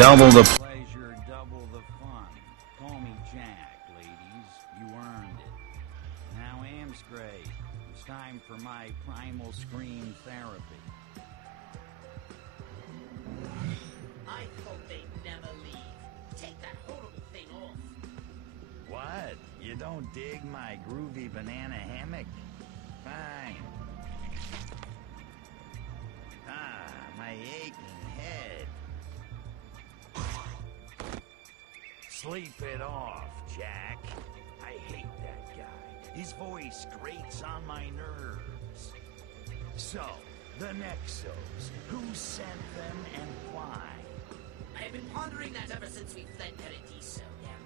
Double the pleasure, double the fun. Call me Jack, ladies. You earned it. Now, Amscray, it's time for my primal scream therapy. I thought they'd never leave. Take that horrible thing off. What? You don't dig my groovy banana hammock? Fine. Ah, my aching head. Sleep it off, Jack. I hate that guy. His voice grates on my nerves. So, the Nexos. Who sent them and why? I have been pondering that ever since we fled Paradiso.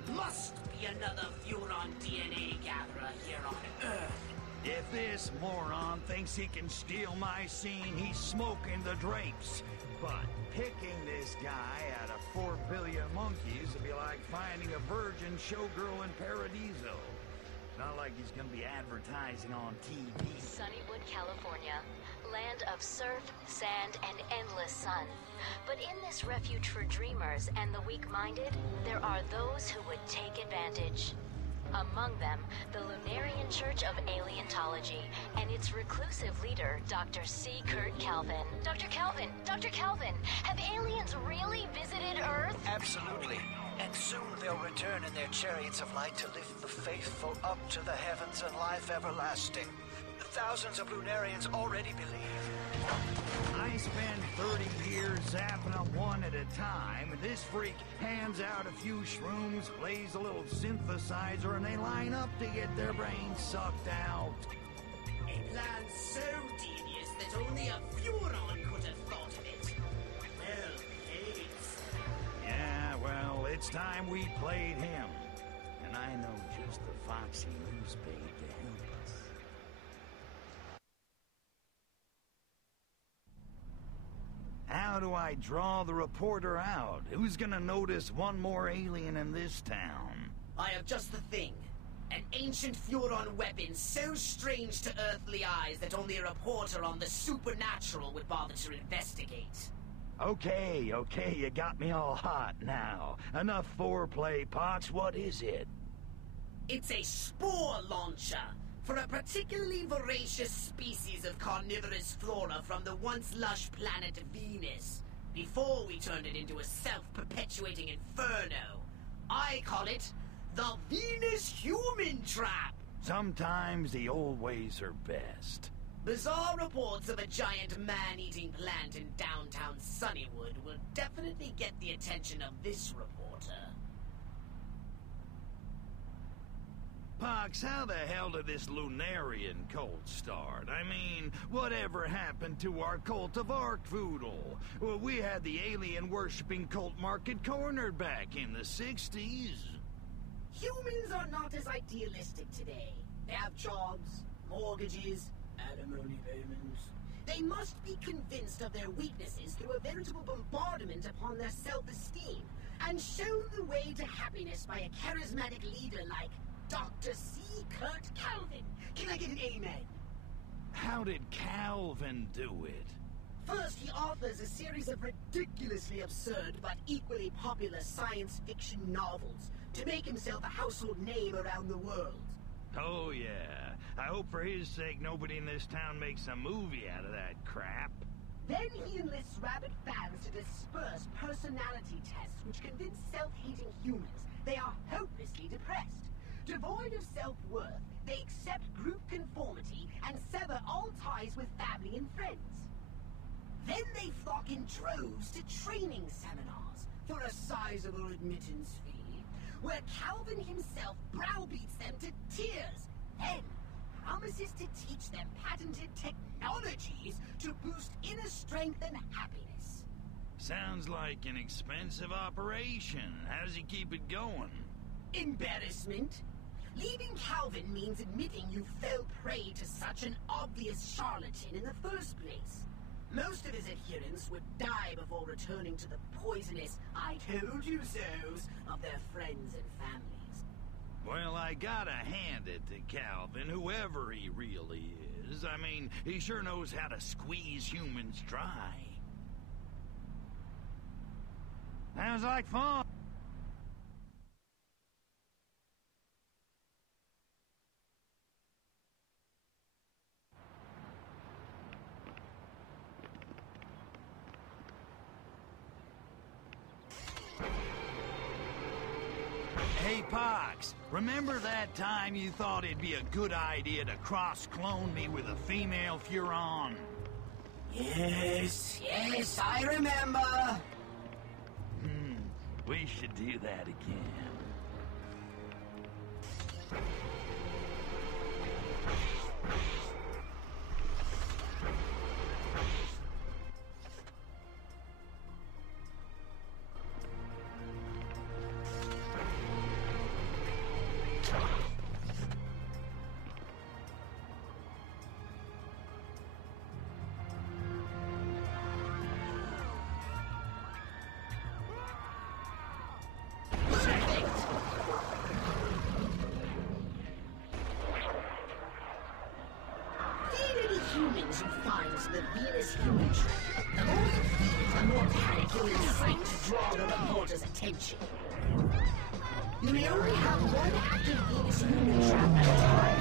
There must be another Furon DNA gatherer here on Earth. If this moron thinks he can steal my scene, he's smoking the drapes. But picking this guy out of 4 billion monkeys would be like finding a virgin showgirl in Paradiso. Not like he's gonna be advertising on TV. Sunnywood, California. Land of surf, sand, and endless sun. But in this refuge for dreamers and the weak-minded, there are those who would take advantage. Among them, the Lunarian Church of Alientology and its reclusive leader, Dr. C. Kurt Calvin. Dr. Calvin! Dr. Calvin! Have aliens really visited Earth? Absolutely. And soon they'll return in their chariots of light to lift the faithful up to the heavens and life everlasting. Thousands of Lunarians already believe. I spend 30 years zapping them one at a time, and this freak hands out a few shrooms, plays a little synthesizer, and they line up to get their brains sucked out. A plan so devious that only a Furon could have thought of it. Well played. Yeah, well, it's time we played him. And I know just the foxy news bait to help us. How do I draw the reporter out? Who's gonna notice one more alien in this town? I have just the thing. An ancient Furon weapon so strange to earthly eyes that only a reporter on the supernatural would bother to investigate. Okay, you got me all hot now. Enough foreplay, Potts. What is it? It's a spore launcher for a particularly voracious species of carnivorous flora from the once lush planet Venus, before we turned it into a self-perpetuating inferno. I call it the Venus Human Trap. Sometimes the old ways are best. Bizarre reports of a giant man-eating plant in downtown Sunnywood will definitely get the attention of this reporter. Pox, how the hell did this Lunarian cult start? I mean, whatever happened to our cult of Arkvoodle? Well, we had the alien-worshipping cult market cornered back in the 60s. Humans are not as idealistic today. They have jobs, mortgages, alimony payments. They must be convinced of their weaknesses through a veritable bombardment upon their self-esteem, and shown the way to happiness by a charismatic leader like Dr. C. Kurt Calvin. Can I get an amen? How did Calvin do it? First, he authors a series of ridiculously absurd but equally popular science fiction novels to make himself a household name around the world. Oh, yeah. I hope for his sake nobody in this town makes a movie out of that crap. Then he enlists rabid fans to disperse personality tests which convince self-hating humans they are hopelessly depressed. Devoid of self-worth, they accept group conformity and sever all ties with family and friends. Then they flock in droves to training seminars for a sizable admittance fee, where Calvin himself browbeats them to tears, then promises to teach them patented technologies to boost inner strength and happiness. Sounds like an expensive operation. How does he keep it going? Embarrassment? Leaving Calvin means admitting you fell prey to such an obvious charlatan in the first place. Most of his adherents would die before returning to the poisonous "I told you so's" of their friends and families. Well, I gotta hand it to Calvin, whoever he really is. I mean, he sure knows how to squeeze humans dry. Sounds like fun. Hey, Pox, remember that time you thought it'd be a good idea to cross-clone me with a female Furon? Yes, I remember. We should do that again. Humans who finds the Venus human trap. The more you feed, the more panic you'll incite to draw the reporter's attention. You may only have one active Venus human trap at a time.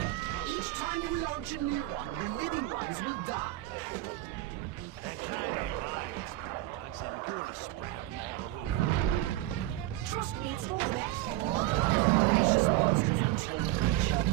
Each time you launch a new one, the living ones will die. That kind of lies, Pox. I'm gonna spread them all over. Trust me, it's for the best. Precious monsters will tell the creature.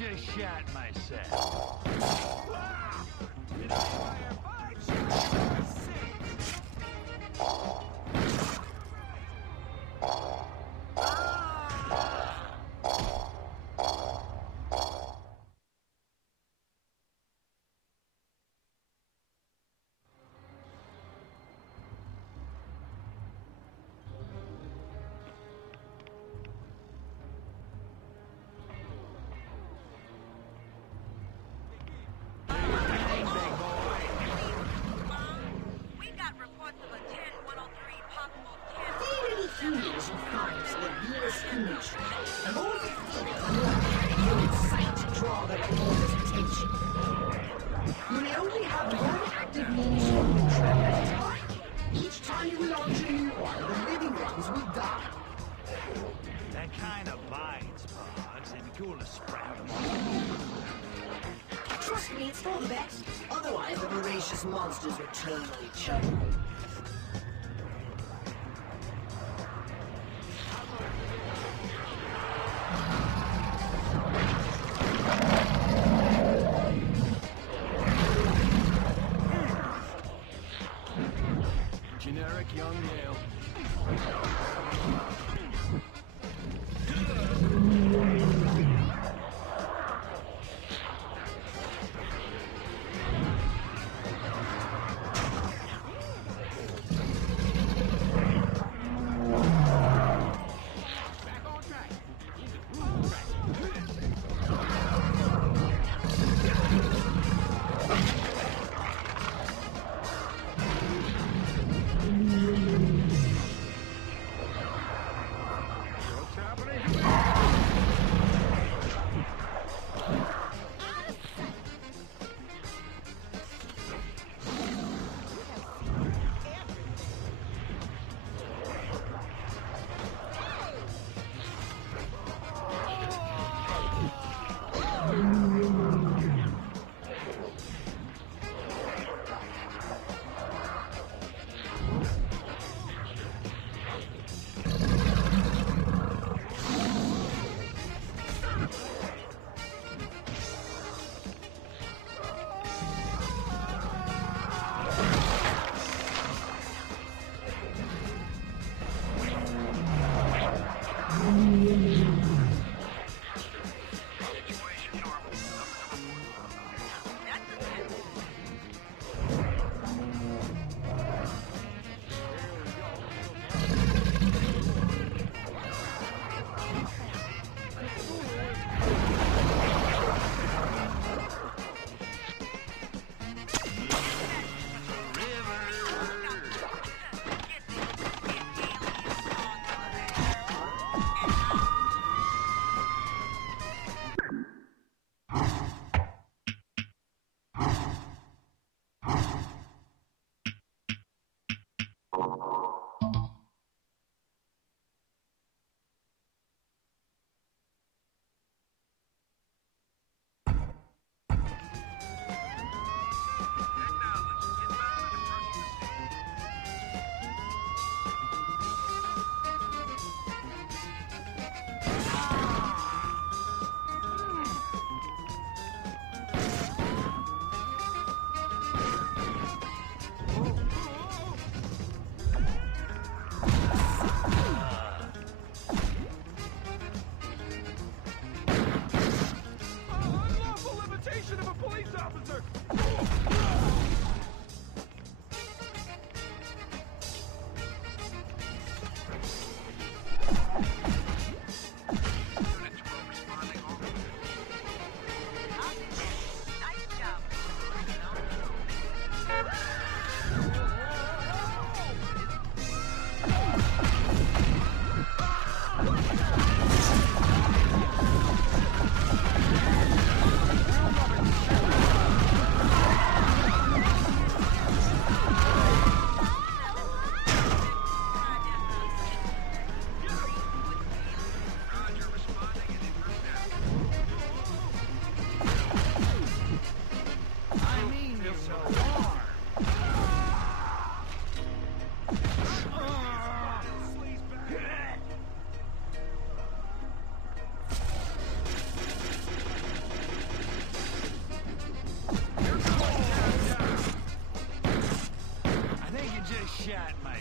just shot myself. Trust me, it's for the best. Otherwise, the voracious monsters would terminally choke. Generic young male.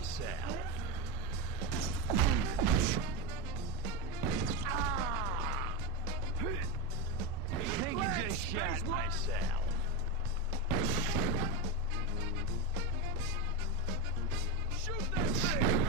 myself. Take a just shot myself. Shoot that thing!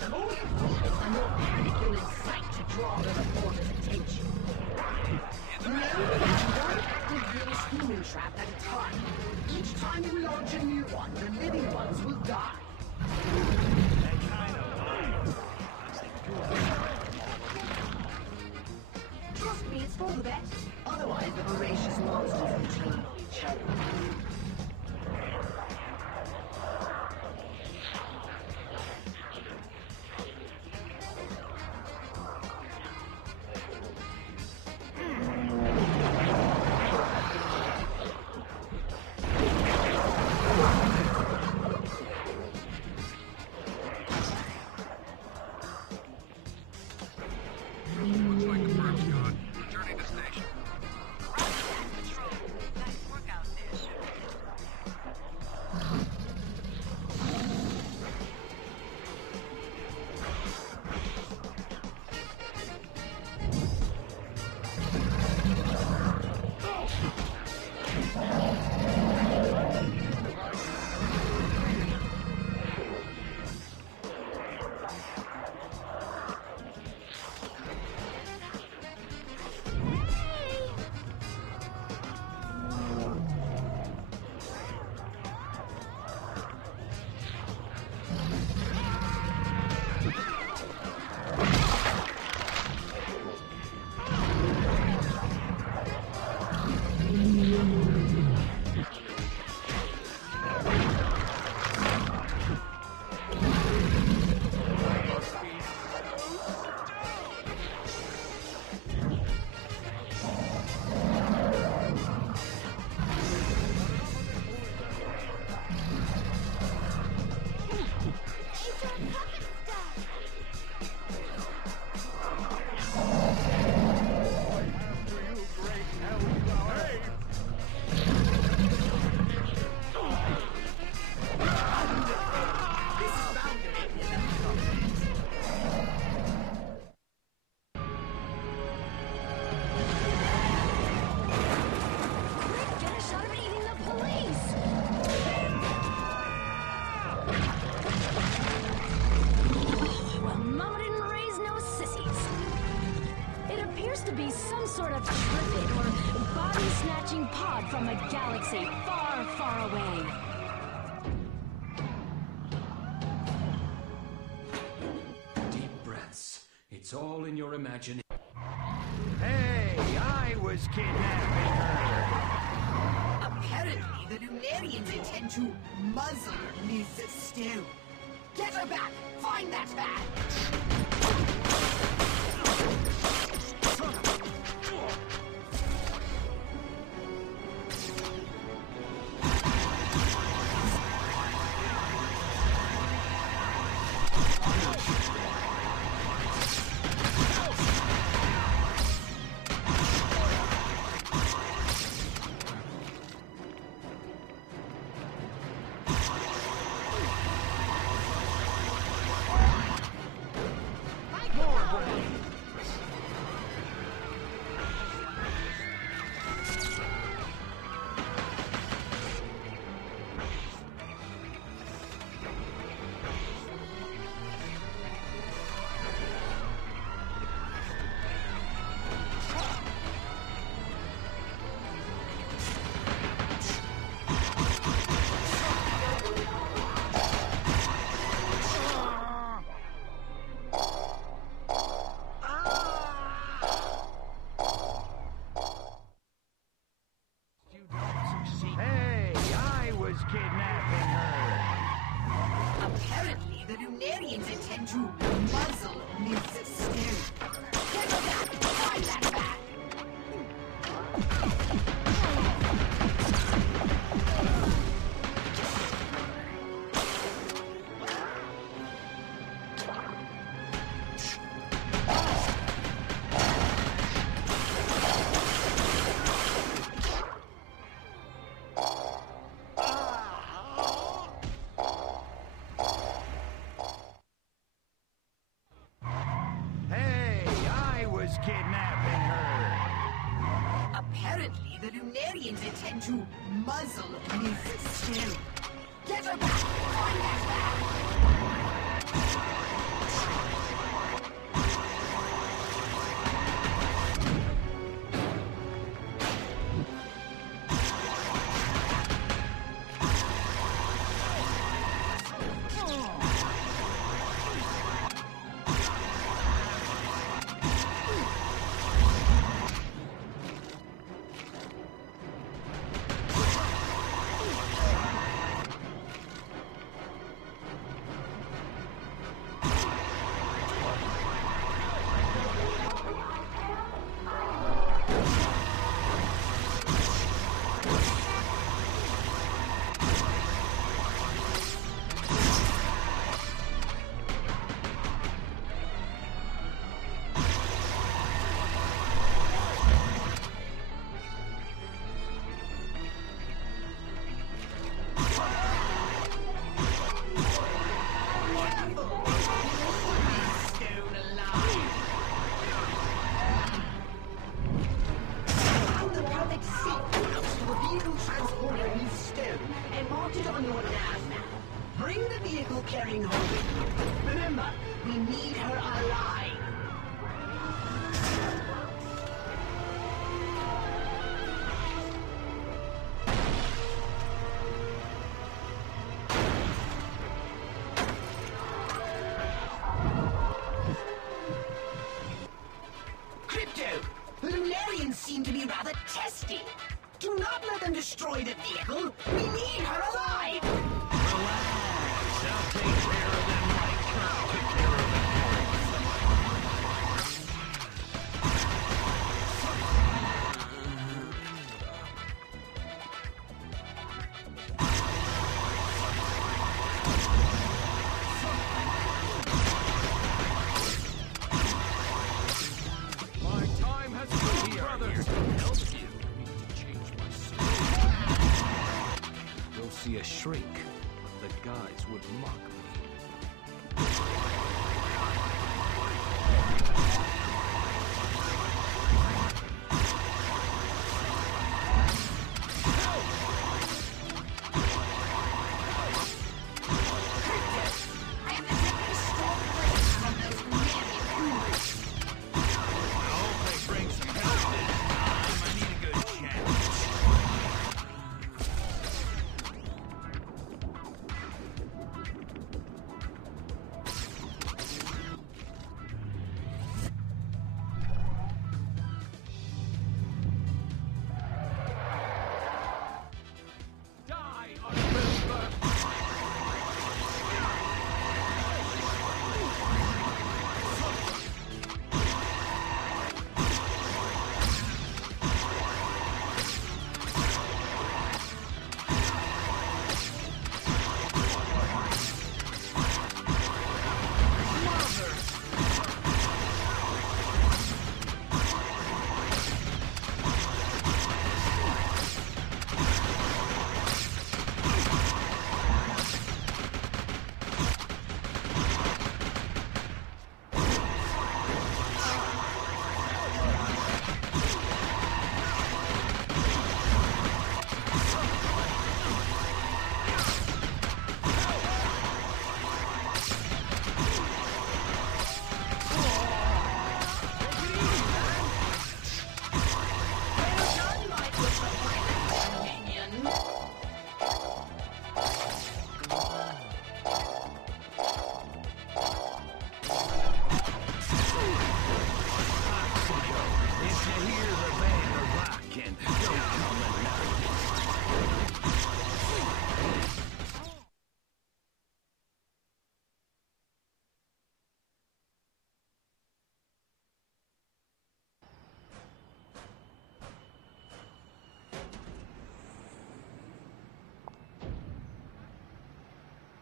The more you feel it, the more panic you'll incite to draw the reporter's attention. You only have one active Venus human trap at a time. Each time you launch a new one, the living ones will die. That kind of lies. Trust me, it's for the best. Otherwise, the voracious monsters will turn on each other. From a galaxy far, far away. Deep breaths. It's all in your imagination. Hey, I was kidnapping her. Apparently, the Lunarians intend to muzzle Miss Stone. Get her back! Find that man! More brains. Lunarians intend to muzzle Ms. Stone. Get her back! Find that back! Kidnapping her. Apparently, the Lunarians intend to muzzle Ms. Stone. Get her back! Find that back! Carrying her with you. Remember, we need her alive. Crypto, the Lunarians seem to be rather testy. Do not let them destroy the vehicle. We need her alive. Relax. I'll take care of them like Kurt took care of them. My time has come, brothers. Help you to change my soul. You'll see a shrink. The guys would mock me. I am detecting strong presence from those Lunarian coolers. I hope they bring some help this time. I need a good chance.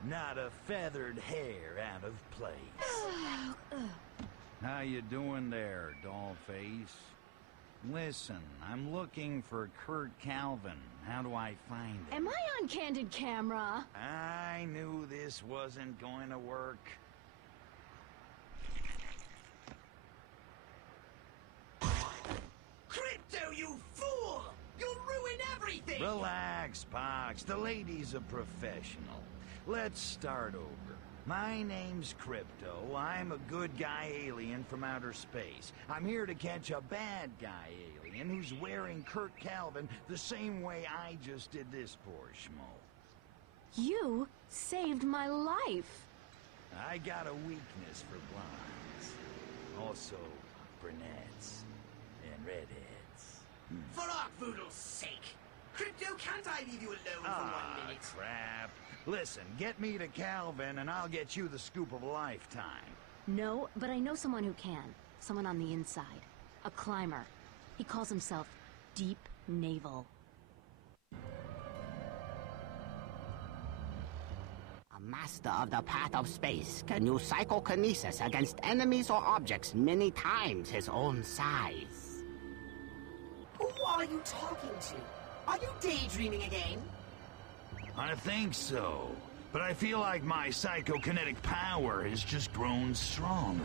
not a feathered hair out of place. How you doing there, dollface? Listen, I'm looking for Kurt Calvin. How do I find him? Am I on candid camera? I knew this wasn't going to work. Crypto, you fool! You'll ruin everything! Relax, Pox. The lady's a professional. Let's start over. My name's Crypto. I'm a good guy alien from outer space. I'm here to catch a bad guy alien who's wearing Kurt Calvin the same way I just did this poor schmo. You saved my life. I got a weakness for blondes. Also, brunettes and redheads. For Arkvoodle's sake! Crypto, can't I leave you alone for 1 minute? Crap. Listen, get me to Calvin and I'll get you the scoop of a lifetime. No, but I know someone who can. Someone on the inside. A climber. He calls himself Deep Naval. A master of the path of space can use psychokinesis against enemies or objects many times his own size. Who are you talking to? Are you daydreaming again? I think so, but I feel like my psychokinetic power has just grown stronger.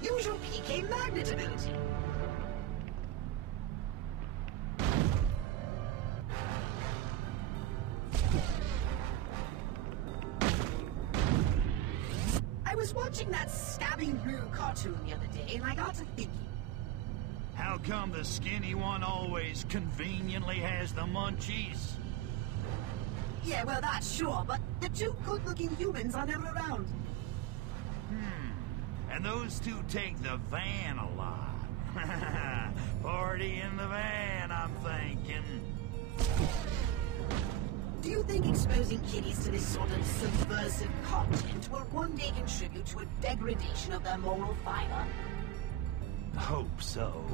Use your PK magnet ability. I was watching that Stabbing Blue cartoon the other day, and I got to thinking. How come the skinny one always conveniently has the munchies? Yeah, well, that's sure, but the two good-looking humans are never around. And those two take the van a lot. Party in the van, I'm thinking. Do you think exposing kiddies to this sort of subversive content will one day contribute to a degradation of their moral fiber? Hope so.